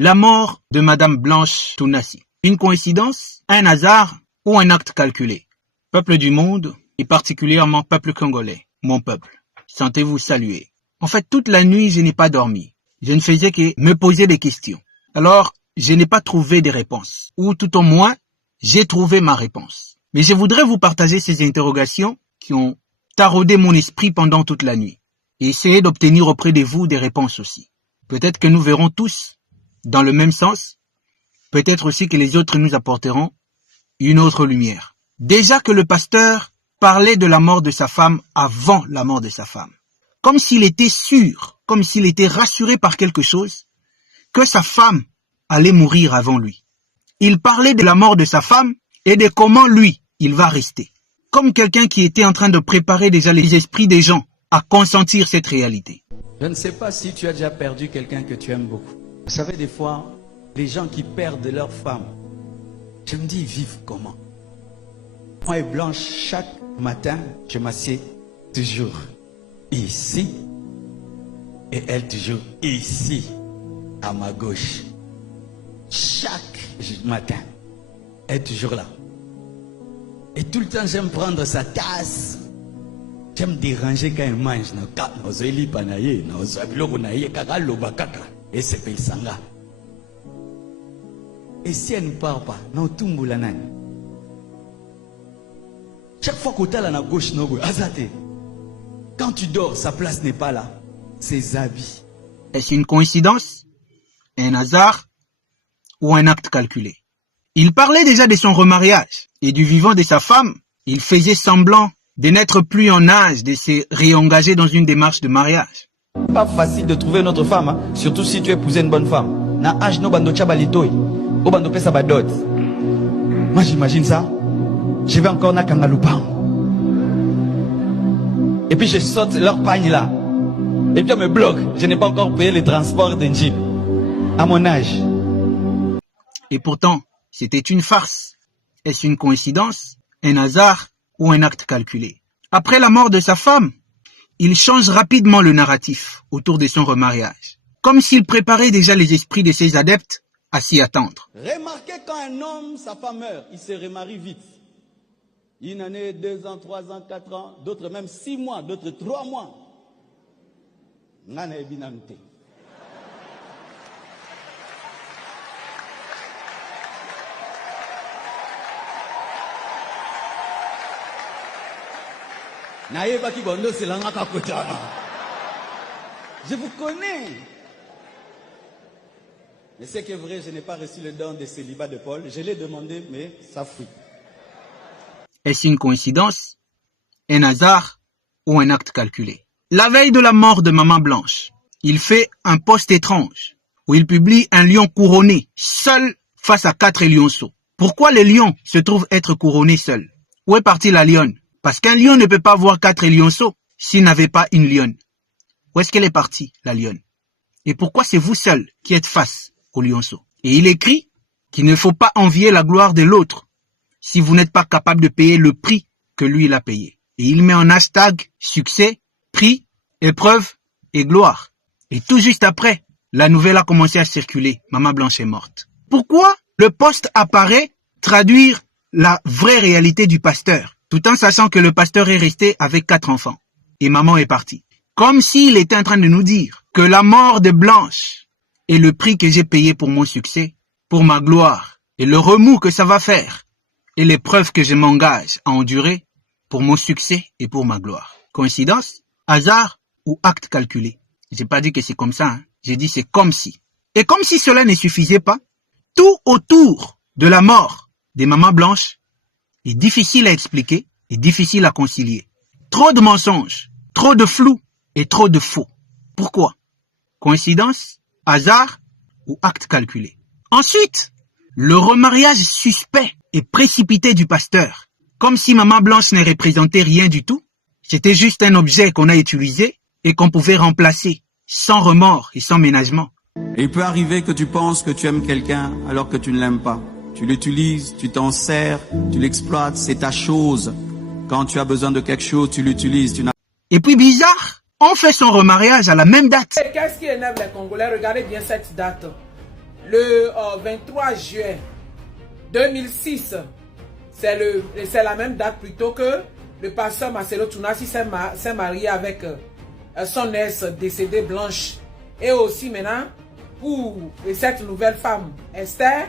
La mort de Madame Blanche Tounassi. Une coïncidence, un hasard ou un acte calculé? Peuple du monde, et particulièrement peuple congolais, mon peuple, sentez-vous salué. En fait, toute la nuit, je n'ai pas dormi. Je ne faisais que me poser des questions. Alors, je n'ai pas trouvé de réponse. Ou tout au moins, j'ai trouvé ma réponse. Mais je voudrais vous partager ces interrogations qui ont taraudé mon esprit pendant toute la nuit. Et essayer d'obtenir auprès de vous des réponses aussi. Peut-être que nous verrons tous dans le même sens. Peut-être aussi que les autres nous apporteront une autre lumière. Déjà que le pasteur parlait de la mort de sa femme avant la mort de sa femme. Comme s'il était sûr, comme s'il était rassuré par quelque chose, que sa femme allait mourir avant lui. Il parlait de la mort de sa femme et de comment lui, il va rester. Comme quelqu'un qui était en train de préparer déjà les esprits des gens à consentir cette réalité. Je ne sais pas si tu as déjà perdu quelqu'un que tu aimes beaucoup. Vous savez, des fois, les gens qui perdent leur femme, je me dis, ils vivent comment? Moi et Blanche, chaque matin, je m'assieds toujours ici et elle toujours ici, à ma gauche. Chaque matin, elle est toujours là. Et tout le temps, j'aime prendre sa tasse. J'aime déranger quand elle mange. Et si elle ne part pas, chaque fois que tu es à la gauche, quand tu dors, sa place n'est pas là. Ses habits. Est-ce une coïncidence, un hasard ou un acte calculé? Il parlait déjà de son remariage et du vivant de sa femme. Il faisait semblant de n'être plus en âge de se réengager dans une démarche de mariage. Pas facile de trouver une autre femme, hein? Surtout si tu épousais une bonne femme. Moi j'imagine ça. Je vais encore na Kangaloupan. Et puis je saute leur pagne là. Et puis on me bloque. Je n'ai pas encore payé les transports d'un jeep. À mon âge. Et pourtant, c'était une farce. Est-ce une coïncidence, un hasard ou un acte calculé? Après la mort de sa femme, il change rapidement le narratif autour de son remariage. Comme s'il préparait déjà les esprits de ses adeptes à s'y attendre. Remarquez quand un homme, sa femme meurt, il se remarie vite. Une année, 2 ans, 3 ans, 4 ans, d'autres même 6 mois, d'autres 3 mois. Nana ebinamte. Je vous connais. Mais c'est que vrai, je n'ai pas reçu le don de célibat de Paul. Je l'ai demandé, mais ça fuit. Est-ce une coïncidence, un hasard ou un acte calculé? La veille de la mort de Maman Blanche, il fait un post étrange où il publie un lion couronné, seul face à 4 lionceaux. Pourquoi le lion se trouve être couronné seul? Où est partie la lionne? Parce qu'un lion ne peut pas voir 4 lionceaux s'il n'avait pas une lionne. Où est-ce qu'elle est partie, la lionne? Et pourquoi c'est vous seul qui êtes face au lionceau? Et il écrit qu'il ne faut pas envier la gloire de l'autre si vous n'êtes pas capable de payer le prix que lui il a payé. Et il met en hashtag succès, prix, épreuve et gloire. Et tout juste après, la nouvelle a commencé à circuler. Maman Blanche est morte. Pourquoi le post apparaît traduire la vraie réalité du pasteur, tout en sachant que le pasteur est resté avec 4 enfants et maman est partie? Comme s'il était en train de nous dire que la mort de Blanche est le prix que j'ai payé pour mon succès, pour ma gloire, et le remous que ça va faire, et l'épreuve que je m'engage à endurer pour mon succès et pour ma gloire. Coïncidence, hasard ou acte calculé? J'ai pas dit que c'est comme ça, hein. J'ai dit c'est comme si. Et comme si cela ne suffisait pas, tout autour de la mort des mamans blanches est difficile à expliquer et difficile à concilier. Trop de mensonges, trop de flou et trop de faux. Pourquoi? Coïncidence, hasard ou acte calculé? Ensuite, le remariage suspect et précipité du pasteur. Comme si Maman Blanche ne représentait rien du tout. C'était juste un objet qu'on a utilisé et qu'on pouvait remplacer sans remords et sans ménagement. Il peut arriver que tu penses que tu aimes quelqu'un alors que tu ne l'aimes pas. Tu l'utilises, tu t'en sers, tu l'exploites, c'est ta chose. Quand tu as besoin de quelque chose, tu l'utilises. Et puis bizarre, on fait son remariage à la même date. Qu'est-ce qui énerve les Congolais? Regardez bien cette date. le 23 juin 2006, c'est la même date plutôt que le pasteur Marcelo Tounassi s'est marié avec son ex décédée Blanche. Et aussi maintenant, pour cette nouvelle femme, Esther,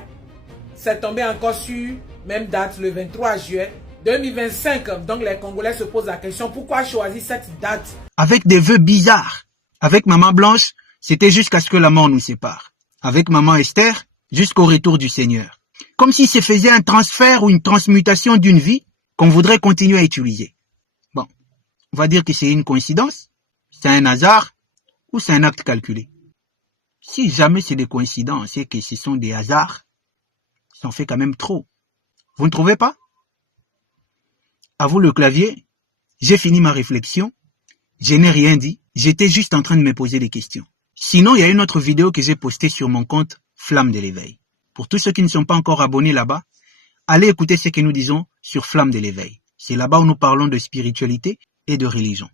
c'est tombé encore sur même date, le 23 juillet 2025. Donc les Congolais se posent la question, pourquoi choisir cette date? Avec des vœux bizarres. Avec Maman Blanche, c'était jusqu'à ce que la mort nous sépare. Avec Maman Esther, jusqu'au retour du Seigneur. Comme si se faisait un transfert ou une transmutation d'une vie qu'on voudrait continuer à utiliser. Bon, on va dire que c'est une coïncidence, c'est un hasard ou c'est un acte calculé. Si jamais c'est des coïncidences et que ce sont des hasards, ça en fait quand même trop. Vous ne trouvez pas? À vous le clavier, j'ai fini ma réflexion, je n'ai rien dit, j'étais juste en train de me poser des questions. Sinon, il y a une autre vidéo que j'ai postée sur mon compte Flamme de l'éveil. Pour tous ceux qui ne sont pas encore abonnés là-bas, allez écouter ce que nous disons sur Flamme de l'éveil. C'est là-bas où nous parlons de spiritualité et de religion.